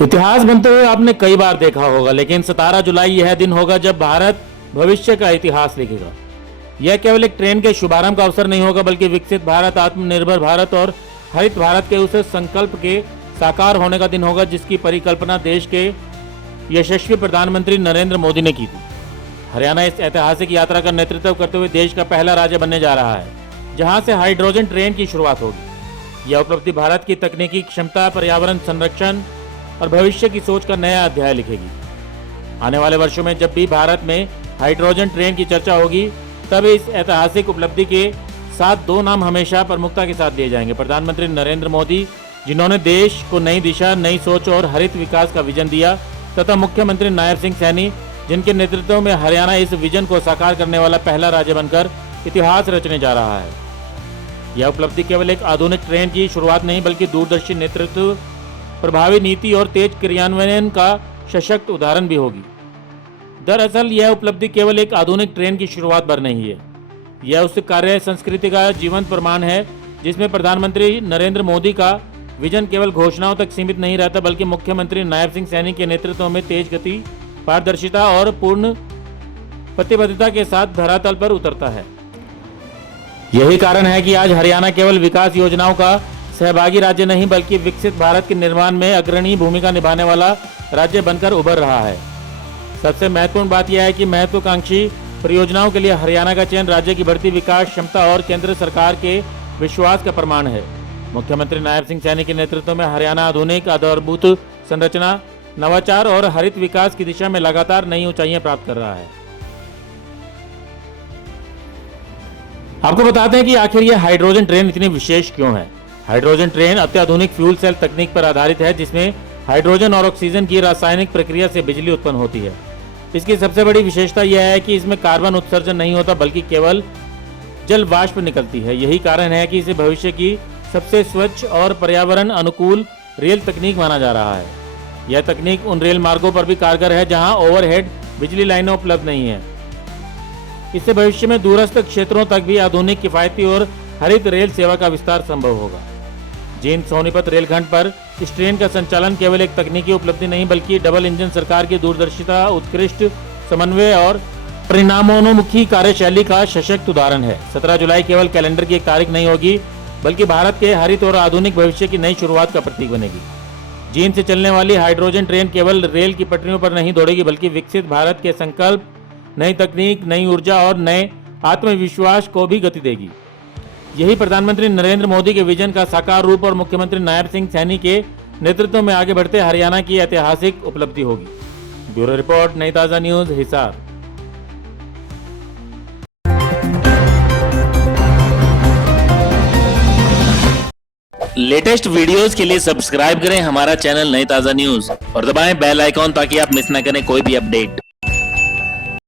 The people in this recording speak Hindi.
इतिहास बनते हुए आपने कई बार देखा होगा, लेकिन 17 जुलाई यह दिन होगा जब भारत भविष्य का इतिहास लिखेगा। यह केवल एक ट्रेन के शुभारंभ का अवसर नहीं होगा, बल्कि विकसित भारत, आत्मनिर्भर भारत और हरित भारत के उस संकल्प के साकार होने का दिन होगा जिसकी परिकल्पना देश के यशस्वी प्रधानमंत्री नरेंद्र मोदी ने की थी। हरियाणा इस ऐतिहासिक यात्रा का नेतृत्व करते हुए देश का पहला राज्य बनने जा रहा है जहां से हाइड्रोजन ट्रेन की शुरुआत होगी। यह उपलब्धि भारत की तकनीकी क्षमता, पर्यावरण संरक्षण और भविष्य की सोच का नया अध्याय लिखेगी। आने वाले वर्षों में जब भी भारत में हाइड्रोजन ट्रेन की चर्चा होगी, तब इस ऐतिहासिक उपलब्धि के साथ दो नाम हमेशा प्रमुखता के साथ लिए जाएंगे। प्रधानमंत्री नरेंद्र मोदी, जिन्होंने देश को नई दिशा, नई सोच और हरित विकास का विजन दिया, तथा मुख्यमंत्री नायब सिंह सैनी, जिनके नेतृत्व में हरियाणा इस विजन को साकार करने वाला पहला राज्य बनकर इतिहास रचने जा रहा है। यह उपलब्धि केवल एक आधुनिक ट्रेन की शुरुआत नहीं, बल्कि दूरदर्शी नेतृत्व, प्रभावी नीति और तेज क्रियान्वयन का सशक्त उदाहरण भी होगी। दरअसल यह उपलब्धि केवल एक आधुनिक ट्रेन की शुरुआत भर नहीं है, यह उस कार्य संस्कृति का जीवंत प्रमाण है जिसमें प्रधानमंत्री नरेंद्र मोदी का विजन केवल घोषणाओं तक सीमित नहीं रहता, बल्कि मुख्यमंत्री नायब सिंह सैनी के नेतृत्व में तेज गति, पारदर्शिता और पूर्ण प्रतिबद्धता के साथ धरातल पर उतरता है। यही कारण है कि आज हरियाणा केवल विकास योजनाओं का सहभागी राज्य नहीं, बल्कि विकसित भारत के निर्माण में अग्रणी भूमिका निभाने वाला राज्य बनकर उभर रहा है। सबसे महत्वपूर्ण बात यह है कि महत्वाकांक्षी परियोजनाओं के लिए हरियाणा का चयन राज्य की बढ़ती विकास क्षमता और केंद्र सरकार के विश्वास का प्रमाण है। मुख्यमंत्री नायब सिंह सैनी के नेतृत्व में हरियाणा आधुनिक आधारभूत संरचना, नवाचार और हरित विकास की दिशा में लगातार नई ऊंचाइयां प्राप्त कर रहा है। आपको बताते हैं कि आखिर यह हाइड्रोजन ट्रेन इतनी विशेष क्यों है। हाइड्रोजन ट्रेन अत्याधुनिक फ्यूल सेल तकनीक पर आधारित है, जिसमें हाइड्रोजन और ऑक्सीजन की रासायनिक प्रक्रिया से बिजली उत्पन्न होती है। इसकी सबसे बड़ी विशेषता यह है कि इसमें कार्बन उत्सर्जन नहीं होता, बल्कि केवल जल वाष्प निकलती है। यही कारण है कि इसे भविष्य की सबसे स्वच्छ और पर्यावरण अनुकूल रेल तकनीक माना जा रहा है। यह तकनीक उन रेल मार्गों पर भी कारगर है जहां ओवरहेड बिजली लाइनें उपलब्ध नहीं है। इससे भविष्य में दूरस्थ क्षेत्रों तक भी आधुनिक, किफायती और हरित रेल सेवा का विस्तार संभव होगा। जींद सोनीपत रेलखंड पर इस ट्रेन का संचालन केवल एक तकनीकी उपलब्धि नहीं, बल्कि डबल इंजन सरकार की दूरदर्शिता, उत्कृष्ट समन्वय और परिणामोन्मुखी कार्यशैली का सशक्त उदाहरण है। 17 जुलाई केवल कैलेंडर की एक तारीख नहीं होगी, बल्कि भारत के हरित और आधुनिक भविष्य की नई शुरुआत का प्रतीक बनेगी। जींद से चलने वाली हाइड्रोजन ट्रेन केवल रेल की पटरियों पर नहीं दौड़ेगी, बल्कि विकसित भारत के संकल्प, नई तकनीक, नई ऊर्जा और नए आत्मविश्वास को भी गति देगी। यही प्रधानमंत्री नरेंद्र मोदी के विजन का साकार रूप और मुख्यमंत्री नायब सिंह सैनी के नेतृत्व में आगे बढ़ते हरियाणा की ऐतिहासिक उपलब्धि होगी। ब्यूरो रिपोर्ट, नई ताजा न्यूज, हिसार। लेटेस्ट वीडियोस के लिए सब्सक्राइब करें हमारा चैनल नई ताजा न्यूज और दबाएं बेल आइकॉन ताकि आप मिस न करें कोई भी अपडेट।